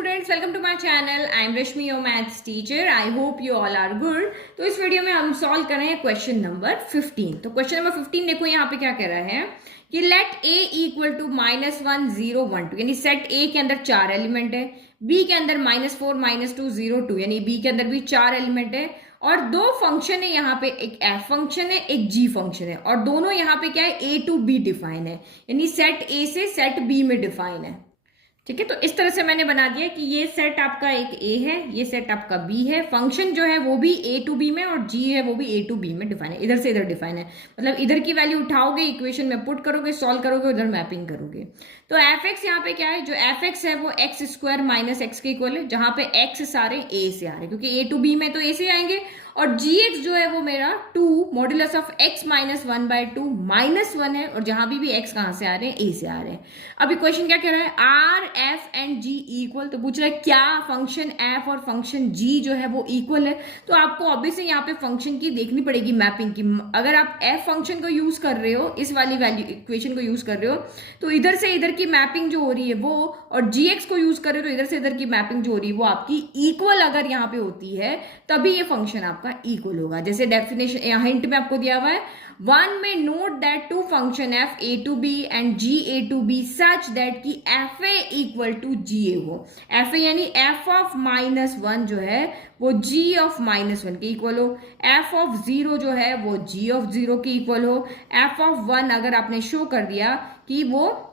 students, welcome to my channel. I am Rashmi, your maths teacher. I hope you all are good. तो इस video में हम solve कर रहे हैं क्वेश्चन नंबर 15. तो क्वेश्चन नंबर 15 देखो यहाँ पे क्या कह रहा है कि लेट a इक्वल टू -1 0 1 2, यानी सेट a के अंदर 4 एलिमेंट है, b के अंदर -4 -2 0 2, यानी b के अंदर भी 4 एलिमेंट है और दो फंक्शन है यहाँ पे, एक f फंक्शन है एक g फंक्शन है और दोनों यहाँ पे क्या है a टू b डिफाइन है, यानी सेट a से सेट b में डिफाइन है. ठीक है, तो इस तरह से मैंने बना दिया कि ये सेट आपका एक A है, ये सेट आपका B है, फंक्शन जो है वो भी A टू B में और G है वो भी A टू B में डिफाइन है, इधर से इधर डिफाइन है. मतलब इधर की वैल्यू उठाओगे, इक्वेशन में पुट करोगे, सॉल्व करोगे, उधर मैपिंग करोगे. तो f(x) यहाँ पे क्या है, जो f(x) है वो x² माइनस एक्स के इक्वल है, जहां पे x सारे A से आ रहे हैं क्योंकि A टू B में तो A से आएंगे. और gx जो है वो मेरा 2 मॉड्यूलस ऑफ x माइनस 1/2 -1 है और जहां भी x कहां से आ रहे हैं, A से आ रहे हैं. अब इक्वेशन क्या कह रहा है, are f and g equal. तो पूछ रहा है क्या फंक्शन f और फंक्शन g जो है वो इक्वल है. तो आपको ऑब्वियसली यहाँ पे फंक्शन की देखनी पड़ेगी मैपिंग की. अगर आप f फंक्शन को यूज कर रहे हो, इस वाली वैल्यू इक्वेशन को यूज कर रहे हो, तो इधर से इधर की मैपिंग जो हो रही है वो, और gx को यूज कर रहे हो तो इधर से इधर की मैपिंग जो हो रही है वो आपकी इक्वल अगर यहाँ पे होती है तभी ये फंक्शन आपका इक्वल होगा. जैसे डेफिनेशन यहाँ हिंट में आपको दिया हुआ है, वन में note that two function f a to b and g a to b such that की f a equal to g a हो. एफ ए यानी एफ ऑफ -1 जो है वो जी ऑफ -1 के इक्वल हो, एफ ऑफ 0 जो है वो जी ऑफ 0 के इक्वल हो, एफ ऑफ 1 अगर आपने शो कर दिया कि वो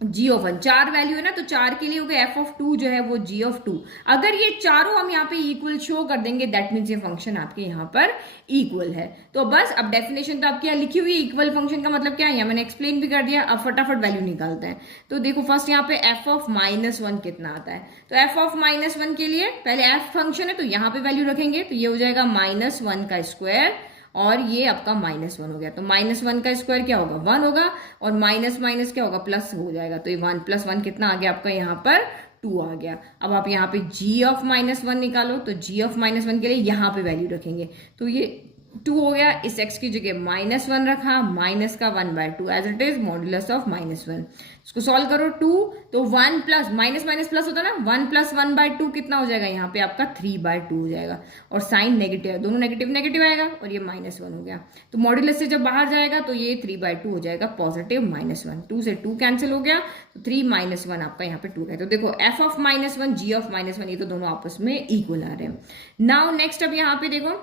जी ऑफ 1, 4 वैल्यू है ना, तो 4 के लिए हो गया एफ ऑफ 2 जो है वो जी ऑफ 2. अगर ये चारों हम यहाँ पे इक्वल शो कर देंगे दैट मीन्स ये फंक्शन आपके यहाँ पर इक्वल है. तो बस अब डेफिनेशन तो आपकी यहाँ लिखी हुई है, इक्वल फंक्शन का मतलब क्या है यहाँ मैंने एक्सप्लेन भी कर दिया. अब फटाफट वैल्यू निकालते हैं. तो देखो फर्स्ट यहाँ पे एफ ऑफ -1 कितना आता है. तो एफ ऑफ -1 के लिए पहले एफ फंक्शन है तो यहाँ पे वैल्यू रखेंगे, तो ये हो जाएगा -1 का स्क्वायर और ये आपका -1 हो गया. तो -1 का स्क्वायर क्या होगा, 1 होगा और माइनस माइनस क्या होगा, प्लस हो जाएगा. तो ये 1 + 1 कितना आ गया आपका यहाँ पर 2 आ गया. अब आप यहाँ पे g ऑफ -1 निकालो, तो g ऑफ -1 के लिए यहाँ पे वैल्यू रखेंगे तो ये 2 हो गया. इस x की जगह -1 रखा, माइनस का 1/2 as it is modulus of -1. इसको सॉल्व करो 2, तो 1 प्लस माइनस माइनस प्लस होता है ना, 1 + 1/2 कितना हो जाएगा यहाँ पे आपका 3/2 हो जाएगा. और साइन नेगेटिव है, दोनों नेगेटिव नेगेटिव आएगा और ये -1 हो गया. तो मॉड्यूलस से जब बाहर जाएगा तो ये 3/2 हो जाएगा, पॉजिटिव -1. 2 से 2 कैंसिल हो गया तो 3 - 1 आपका यहाँ पे 2 है. तो देखो एफ ऑफ -1 जी ऑफ -1 ये तो दोनों आपस में इक्वल आ रहे हैं. नाउ नेक्स्ट अब यहाँ पे देखो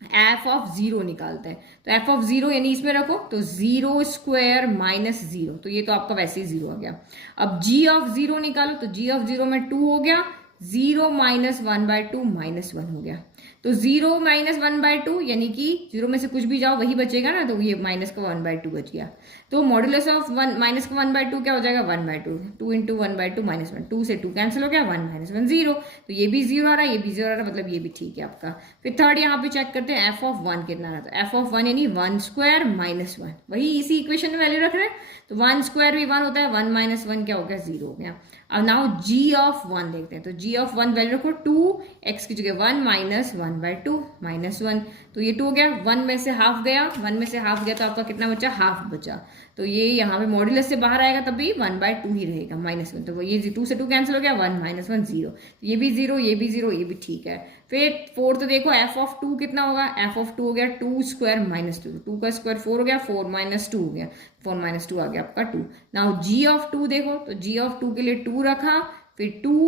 एफ ऑफ 0 निकालते हैं. तो एफ ऑफ 0 यानी इसमें रखो तो 0² -0, तो ये तो आपका वैसे ही 0 आ गया. अब g ऑफ 0 निकालो, तो g ऑफ 0 में 2 हो गया, 0 - 1/2 -1 हो गया. तो 0 - 1/2 यानी कि 0 में से कुछ भी जाओ वही बचेगा ना, तो ये माइनस का 1/2 बच गया. तो मॉड्यूलस ऑफ माइनस का 1/2 क्या हो जाएगा, 1/2. 2 × 1/2 -1, 2 से 2 कैंसिल हो गया, 1 - 1 0. तो ये भी 0 आ रहा है, ये भी 0 आ रहा है, मतलब ये भी ठीक है आपका. फिर थर्ड यहाँ पे चेक करते हैं एफ ऑफ 1 कितना रहा. तो एफ ऑफ 1 यानी 1² -1, वही इसी इक्वेशन में वैल्यू रख रहे हैं. तो 1² भी 1 होता है, 1 - 1 क्या हो गया, 0 हो गया. अब नाउ g ऑफ 1 देखते हैं. तो g ऑफ 1 वैल्यू रखो 2, x की जगह 1 - 1/2 -1. तो ये 2 हो गया, 1 में से हाफ गया, 1 में से हाफ गया तो आपका कितना बचा, हाफ बचा. तो ये यहाँ पे मॉड्यूलस से बाहर आएगा तभी 1/2 ही रहेगा, -1. तो ये 2 से 2 कैंसिल हो गया, 1 - 1 0. तो ये भी 0, ये भी 0, ये भी ठीक है. फिर फोर्थ देखो एफ ऑफ 2 कितना होगा, एफ ऑफ 2 हो गया 2² -2. 2 का स्क्वायर 4 हो गया, 4 - 2 हो गया, 4 - 2 आ गया आपका 2. नाउ g ऑफ 2 देखो, तो g ऑफ 2 के लिए 2 रखा, फिर 2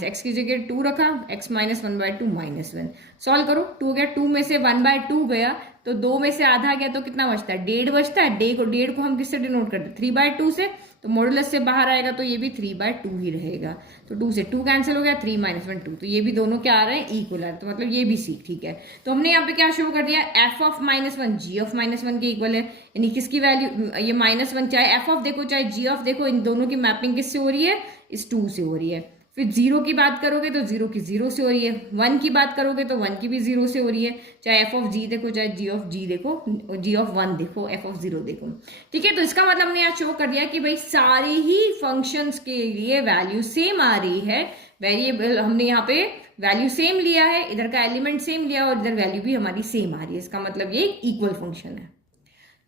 - x की जगह 2 रखा, x - 1/2 -1. सॉल्व करो, 2 हो गया, 2 में से 1/2 गया तो 2 में से आधा गया तो कितना बचता है, 1.5 बचता है. 1.5 को हम किससे डिनोट करते हैं, 3/2 से. तो मॉड्यूलस से बाहर आएगा तो ये भी 3/2 ही रहेगा. तो 2 से 2 कैंसिल हो गया, 3 - 1 2. तो ये भी दोनों क्या आ रहे हैं, इक्वल आ रहे हैं. तो मतलब ये भी सी ठीक है. तो हमने यहाँ पे क्या शो कर दिया, एफ ऑफ -1 जी ऑफ -1 के इक्वल है, यानी किसकी वैल्यू, ये -1 चाहे एफ ऑफ देखो चाहे जी ऑफ देखो, इन दोनों की मैपिंग किससे हो रही है, इस 2 से हो रही है. फिर 0 की बात करोगे तो 0 की 0 से हो रही है, 1 की बात करोगे तो 1 की भी 0 से हो रही है. चाहे एफ ऑफ जी देखो चाहे जी ऑफ जी देखो, जी ऑफ 1 देखो, एफ ऑफ 0 देखो. ठीक है, तो इसका मतलब हमने यहाँ शो कर दिया कि भाई सारे ही फंक्शंस के लिए वैल्यू सेम आ रही है. वेरिएबल हमने यहाँ पे वैल्यू सेम लिया है, इधर का एलिमेंट सेम लिया और इधर वैल्यू भी हमारी सेम आ रही है. इसका मतलब ये इक्वल फंक्शन है.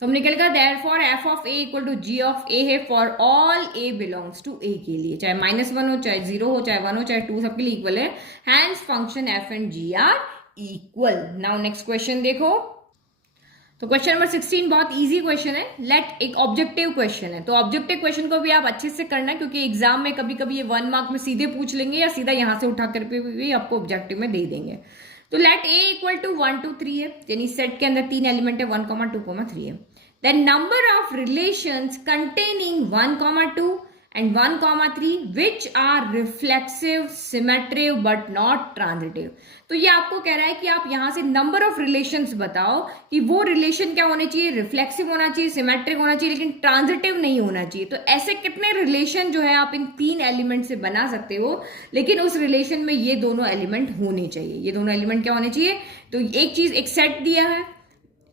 तो हमने क्या लिखा, therefore F of A equal to G of A है for all A belongs to A के लिए, चाहे -1 हो, चाहे 0 हो, चाहे 1 हो, चाहे 2, सबके लिए इक्वल है। Hence function f and g are equal. Now next question देखो। तो क्वेश्चन नंबर 16 बहुत इजी क्वेश्चन है। लेट, एक ऑब्जेक्टिव क्वेश्चन है, तो ऑब्जेक्टिव क्वेश्चन को भी आप अच्छे से करना, क्योंकि एग्जाम में कभी कभी ये 1 मार्क में सीधे पूछ लेंगे या सीधा यहां से उठा कर भी आपको ऑब्जेक्टिव में दे देंगे। तो लेट ए इक्वल टू 1 2 3 है, यानी सेट के अंदर 3 एलिमेंट है, 1 2 3 है। Then number of relations containing 1 2 and 1 3 which are reflexive, symmetric but not transitive। तो ये आपको कह रहा है कि आप यहां से नंबर ऑफ रिलेशंस बताओ कि वो रिलेशन क्या होने चाहिए, रिफ्लेक्सिव होना चाहिए, सिमेट्रिक होना चाहिए, लेकिन ट्रांजिटिव नहीं होना चाहिए। तो ऐसे कितने रिलेशन जो है आप इन 3 एलिमेंट से बना सकते हो, लेकिन उस रिलेशन में ये दोनों एलिमेंट होने चाहिए। ये दोनों एलिमेंट क्या होने चाहिए, तो एक चीज, एक सेट दिया है,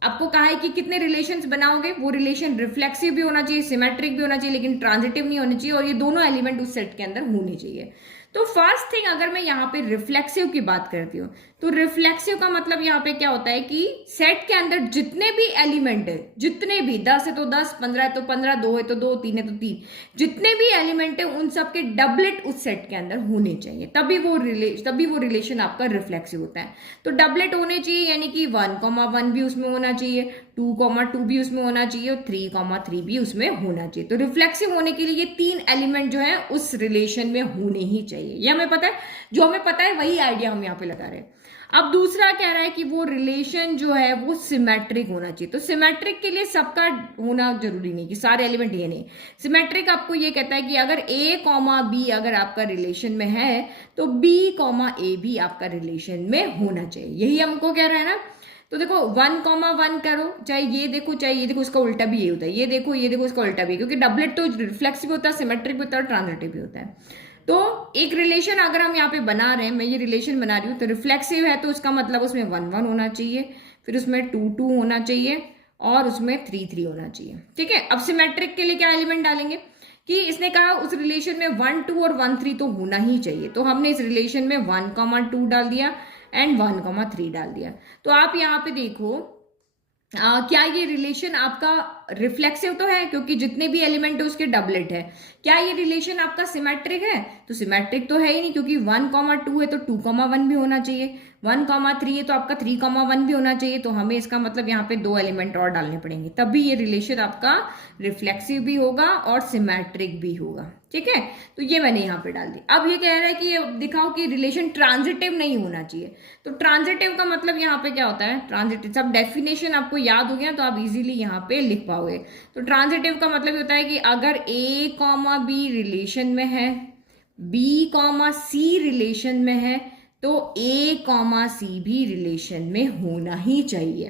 आपको कहा है कि कितने रिलेशंस बनाओगे, वो रिलेशन रिफ्लेक्सिव भी होना चाहिए, सिमेट्रिक भी होना चाहिए, लेकिन ट्रांजिटिव नहीं होनी चाहिए, और ये दोनों एलिमेंट उस सेट के अंदर होने चाहिए। तो फर्स्ट थिंग, अगर मैं यहाँ पे रिफ्लेक्सिव की बात करती हूँ, तो रिफ्लेक्सिव का मतलब यहाँ पे क्या होता है कि सेट के अंदर जितने भी एलिमेंट है, जितने भी 10 है तो 10, 15 है तो 15, 2 है तो 2, 3 है तो 3, जितने भी एलिमेंट है उन सब के डबलेट उस सेट के अंदर होने चाहिए, तभी वो रिलेशन आपका रिफ्लेक्सिव होता है। तो डबलेट होने चाहिए, यानी कि 1 1 भी उसमें होना चाहिए, 2 2 भी उसमें होना चाहिए, और 3 3 भी उसमें होना चाहिए। तो रिफ्लेक्सिव होने के लिए ये 3 एलिमेंट जो है उस रिलेशन में होने ही चाहिए। ये हमें पता है, जो हमें पता है वही आइडिया हम यहाँ पे लगा रहे हैं। अब दूसरा कह रहा है कि वो रिलेशन जो है वो सिमेट्रिक होना चाहिए। तो सिमेट्रिक के लिए सबका होना जरूरी नहीं कि सारे एलिमेंट ये नहीं। सिमेट्रिक आपको ये कहता है कि अगर a b अगर आपका रिलेशन में है तो b a भी आपका रिलेशन में होना चाहिए। यही हमको कह रहा है ना। तो देखो 1 1 करो, चाहे ये देखो चाहे ये देखो, इसका उल्टा भी ये होता है, ये देखो इसका उल्टा भी, क्योंकि डबलेट तो रिफ्लेक्सिव होता है, सिमेट्रिक भी होता है, ट्रांजिटिव भी होता है। तो एक रिलेशन अगर हम यहाँ पे बना रहे हैं, मैं ये रिलेशन बना रही हूँ, तो रिफ्लेक्सिव है तो उसका मतलब उसमें 1 1 होना चाहिए, फिर उसमें 2 2 होना चाहिए, और उसमें 3 3 होना चाहिए। ठीक है। अब सिमेट्रिक के लिए क्या एलिमेंट डालेंगे कि इसने कहा उस रिलेशन में 1 2 और 1 3 तो होना ही चाहिए, तो हमने इस रिलेशन में 1 2 डाल दिया एंड 1 3 डाल दिया। तो आप यहाँ पे देखो क्या ये रिलेशन आपका रिफ्लेक्सिव तो है, क्योंकि जितने भी एलिमेंट है उसके डबलेट है। क्या ये रिलेशन आपका सिमेट्रिक है, तो सिमेट्रिक तो है ही नहीं, क्योंकि 1 2 है तो 2 1 भी होना चाहिए, 1 3 है तो आपका 3 1 भी होना चाहिए। तो हमें इसका मतलब यहाँ पे 2 एलिमेंट और डालने पड़ेंगे, तभी ये रिलेशन आपका रिफ्लेक्सिव भी होगा और सिमेट्रिक भी होगा। ठीक है। तो ये मैंने यहाँ पे डाल दी। अब ये कह रहा है कि ये दिखाओ कि रिलेशन ट्रांजिटिव नहीं होना चाहिए। तो ट्रांजिटिव का मतलब यहाँ पे क्या होता है, ट्रांजिटिव सब डेफिनेशन आपको याद हो गया तो आप इजीली यहाँ पे लिख पाओगे। तो ट्रांजिटिव का मतलब होता है कि अगर a b रिलेशन में है, b c रिलेशन में है, तो a c भी रिलेशन में होना ही चाहिए।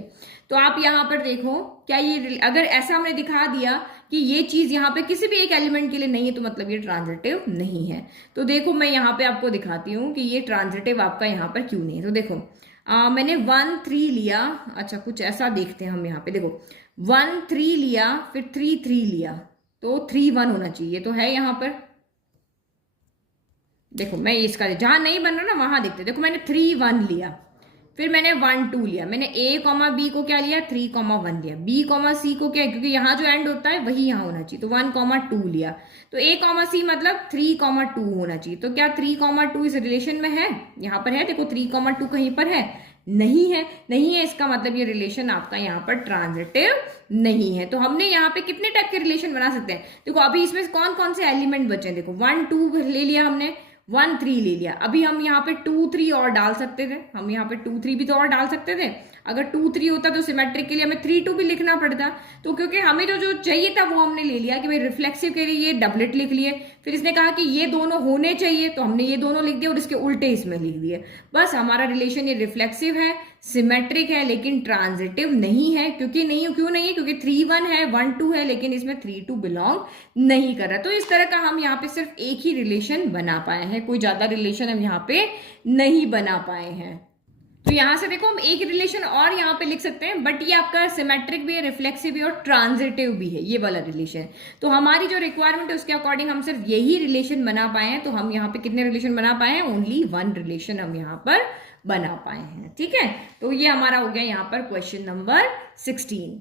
तो आप यहां पर देखो, क्या ये अगर ऐसा हमने दिखा दिया कि ये चीज यहाँ पे किसी भी एक एलिमेंट के लिए नहीं है, तो मतलब ये ट्रांजिटिव नहीं है। तो देखो मैं यहाँ पे आपको दिखाती हूँ कि ये ट्रांजिटिव आपका यहाँ पर क्यों नहीं है। तो देखो मैंने 1 3 लिया, अच्छा कुछ ऐसा देखते हैं हम यहाँ पे, देखो 1 3 लिया, फिर 3 3 लिया, तो 3 1 होना चाहिए, तो है यहाँ पर। देखो मैं इसका जहां नहीं बन रहा ना वहां देखते, देखो मैंने 3 1 लिया, फिर मैंने 1 2 लिया, मैंने a b को क्या लिया, 3 1 लिया, b c को क्या, क्योंकि यहाँ जो एंड होता है वही यहाँ होना चाहिए, तो 1 2 लिया, तो a c मतलब 3 2 होना चाहिए। तो क्या 3 2 इस रिलेशन में है, यहाँ पर है, देखो 3 2 कहीं पर है, नहीं है, नहीं है, इसका मतलब ये रिलेशन आपका यहाँ पर ट्रांजिटिव नहीं है। तो हमने यहाँ पे कितने टाइप के रिलेशन बना सकते हैं, देखो अभी इसमें कौन कौन से एलिमेंट बचे हैं, देखो 1 2 ले लिया हमने, 1 3 ले लिया, अभी हम यहाँ पे 2 3 और डाल सकते थे, हम यहाँ पे 2 3 भी तो और डाल सकते थे। अगर 2 3 होता तो सिमेट्रिक के लिए हमें 3 2 भी लिखना पड़ता। तो क्योंकि हमें जो चाहिए था वो हमने ले लिया कि भाई रिफ्लेक्सिव के लिए ये डबलेट लिख लिए, फिर इसने कहा कि ये दोनों होने चाहिए तो हमने ये दोनों लिख दिए और इसके उल्टे इसमें लिख दिए। बस हमारा रिलेशन ये रिफ्लेक्सिव है, सिमेट्रिक है, लेकिन ट्रांजिटिव नहीं है। क्योंकि नहीं, क्यों नहीं है, क्योंकि 3 1 है, 1 2 है, लेकिन इसमें 3 2 बिलोंग नहीं कर रहा। तो इस तरह का हम यहाँ पे सिर्फ एक ही रिलेशन बना पाए हैं, कोई ज्यादा रिलेशन हम यहाँ पे नहीं बना पाए हैं। तो यहां से देखो हम एक रिलेशन और यहाँ पे लिख सकते हैं, बट ये आपका सिमेट्रिक भी है, रिफ्लेक्सिव भी और ट्रांजिटिव भी है, ये वाला रिलेशन। तो हमारी जो रिक्वायरमेंट है उसके अकॉर्डिंग हम सिर्फ यही रिलेशन बना पाए हैं। तो हम यहाँ पे कितने रिलेशन बना पाए हैं, ओनली 1 रिलेशन हम यहाँ पर बना पाए हैं। ठीक है। तो ये हमारा हो गया यहाँ पर क्वेश्चन नंबर 16।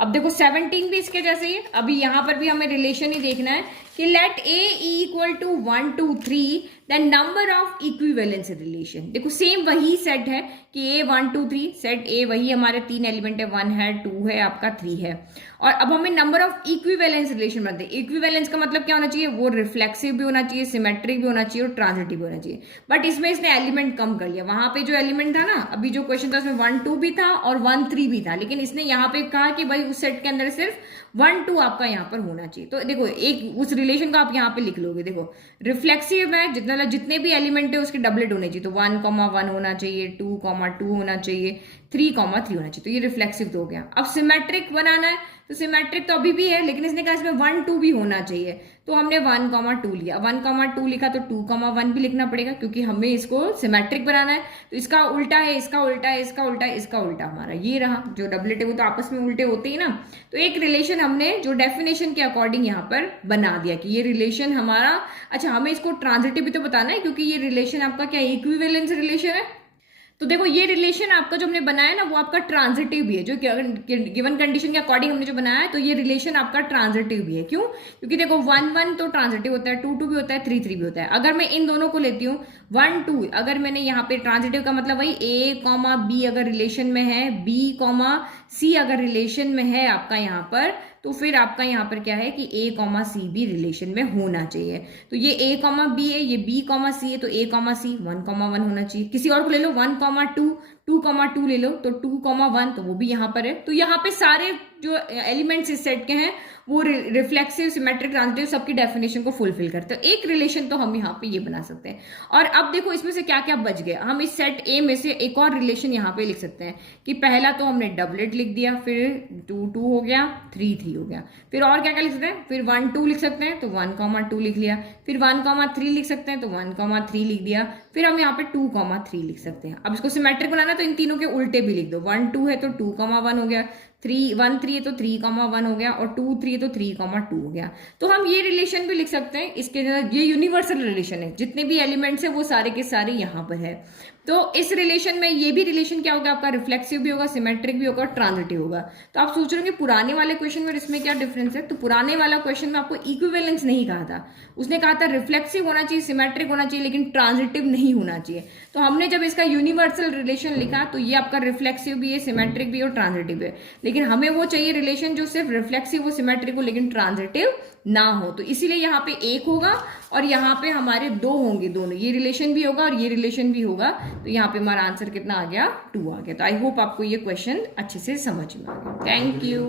अब देखो 17 भी इसके जैसे ही है। अभी यहां पर भी हमें रिलेशन ही देखना है कि let a equal to 1 2 3 then number of equivalence relation. देखो सेम वही सेट है कि ए 1 2 3, सेट ए वही हमारे 3 एलिमेंट है, 1 है, 2 है, आपका 3 है। और अब हमें नंबर ऑफ इक्विवेलेंस रिलेशन बनाते हैं। इक्विवेलेंस का मतलब क्या होना चाहिए, वो रिफ्लेक्सिव भी होना चाहिए, सिमेट्रिक भी होना चाहिए और ट्रांजिटिव भी होना चाहिए। बट इसमें इसने एलिमेंट कम कर लिया। वहां पे जो एलिमेंट था ना, अभी जो क्वेश्चन था उसमें 1 2 भी था और 1 3 भी था, लेकिन इसने यहाँ पे कहा कि भाई उस सेट के अंदर सिर्फ 1 2 आपका यहाँ पर होना चाहिए। तो देखो एक उस रिलेशन का आप यहाँ पे लिख लोगे। देखो रिफ्लेक्सिव में जितने भी एलिमेंट है उसके डबलेट होने चाहिए। तो 1 1 होना चाहिए, 2 2 होना चाहिए, 3 3 होना चाहिए। तो ये रिफ्लेक्सिव तो हो गया। अब सिमेट्रिक बनाना है तो सिमेट्रिक तो अभी भी है, लेकिन इसने कहा इसमें 1 2 भी होना चाहिए। तो हमने 1 2 लिया। 1 2 लिखा तो 2 1 भी लिखना पड़ेगा, क्योंकि हमें इसको सिमेट्रिक बनाना है। तो इसका उल्टा है, इसका उल्टा है, इसका उल्टा है, इसका उल्टा हमारा ये रहा। जो डबलेट है वो तो आपस में उल्टे होते ही ना। तो एक रिलेशन हमने जो डेफिनेशन के अकॉर्डिंग यहाँ पर बना दिया कि ये रिलेशन हमारा, अच्छा हमें इसको ट्रांजिटिव भी तो बताना है, क्योंकि ये रिलेशन आपका क्या इक्विवेलेंस रिलेशन है। तो देखो ये रिलेशन आपका जो हमने बनाया ना वो आपका ट्रांजिटिव भी है। जो गिवन कंडीशन के अकॉर्डिंग हमने जो बनाया है, तो ये रिलेशन आपका ट्रांजिटिव भी है। क्यों? क्योंकि देखो 1 1 तो ट्रांजिटिव होता है, 2 2 भी होता है, 3 3 भी होता है। अगर मैं इन दोनों को लेती हूँ 1 2, अगर मैंने यहाँ पे ट्रांजिटिव का मतलब वही A, B अगर रिलेशन में है, B, C अगर रिलेशन में है आपका यहाँ पर, तो फिर आपका यहाँ पर क्या है कि A, C भी रिलेशन में होना चाहिए। तो ये A, B है, ये B, C है, तो A, C 1 1 होना चाहिए। किसी और को ले लो 1 2 2 2 ले लो, तो 2 1 तो वो भी यहाँ पर है। तो यहाँ पे सारे जो एलिमेंट्स इस सेट के हैं वो रिफ्लेक्सिव, सिमेट्रिक, ट्रांजिटिव सबकी डेफिनेशन को फुलफिल करते हैं। तो एक रिलेशन तो हम यहाँ पे ये बना सकते हैं। और अब देखो इसमें से क्या क्या बच गया। हम इस सेट ए में से एक और रिलेशन यहाँ पे लिख सकते हैं कि पहला तो हमने डबलेट लिख दिया, फिर 2 2 हो गया, 3 3 हो गया। फिर और क्या क्या लिख सकते हैं, फिर 1 2 लिख सकते हैं, तो 1 2 लिख लिया। फिर 1 3 लिख सकते हैं, तो 1 3 लिख दिया। फिर हम यहाँ पे 2 3 लिख सकते हैं। अब इसको सिमेट्रिक बनाना तो इन तीनों के उल्टे भी लिख दो। 1 2 है तो 2 1 हो गया, 1 3 है तो 3 1 हो गया, और 2 3 है तो 3 2 हो गया। तो हम ये रिलेशन भी लिख सकते हैं। इसके ये यूनिवर्सल रिलेशन है, जितने भी एलिमेंट्स है वो सारे के सारे यहाँ पर है। तो इस रिलेशन में ये भी रिलेशन क्या होगा आपका, रिफ्लेक्सिव भी होगा, सिमेट्रिक भी होगा, ट्रांजिटिव होगा। तो आप सोच रहे हो कि पुराने वाले क्वेश्चन में इसमें क्या डिफरेंस है। तो पुराने वाला क्वेश्चन में आपको इक्विवेलेंस नहीं कहा था, उसने कहा था रिफ्लेक्सिव होना चाहिए, सिमेट्रिक होना चाहिए, लेकिन ट्रांजिटिव नहीं होना चाहिए। तो हमने जब इसका यूनिवर्सल रिलेशन लिखा तो ये आपका रिफ्लेक्सिव भी है, सिमेट्रिक भी है और ट्रांजिटिव है। लेकिन हमें वो चाहिए रिलेशन जो सिर्फ रिफ्लेक्सिव हो, सिमेट्रिक हो, लेकिन ट्रांजिटिव ना हो। तो इसीलिए यहाँ पे एक होगा और यहाँ पे हमारे 2 होंगे, दोनों ये रिलेशन भी होगा और ये रिलेशन भी होगा। तो यहाँ पे हमारा आंसर कितना आ गया, 2 आ गया। तो आई होप आपको ये क्वेश्चन अच्छे से समझ में आ गया। Thank you.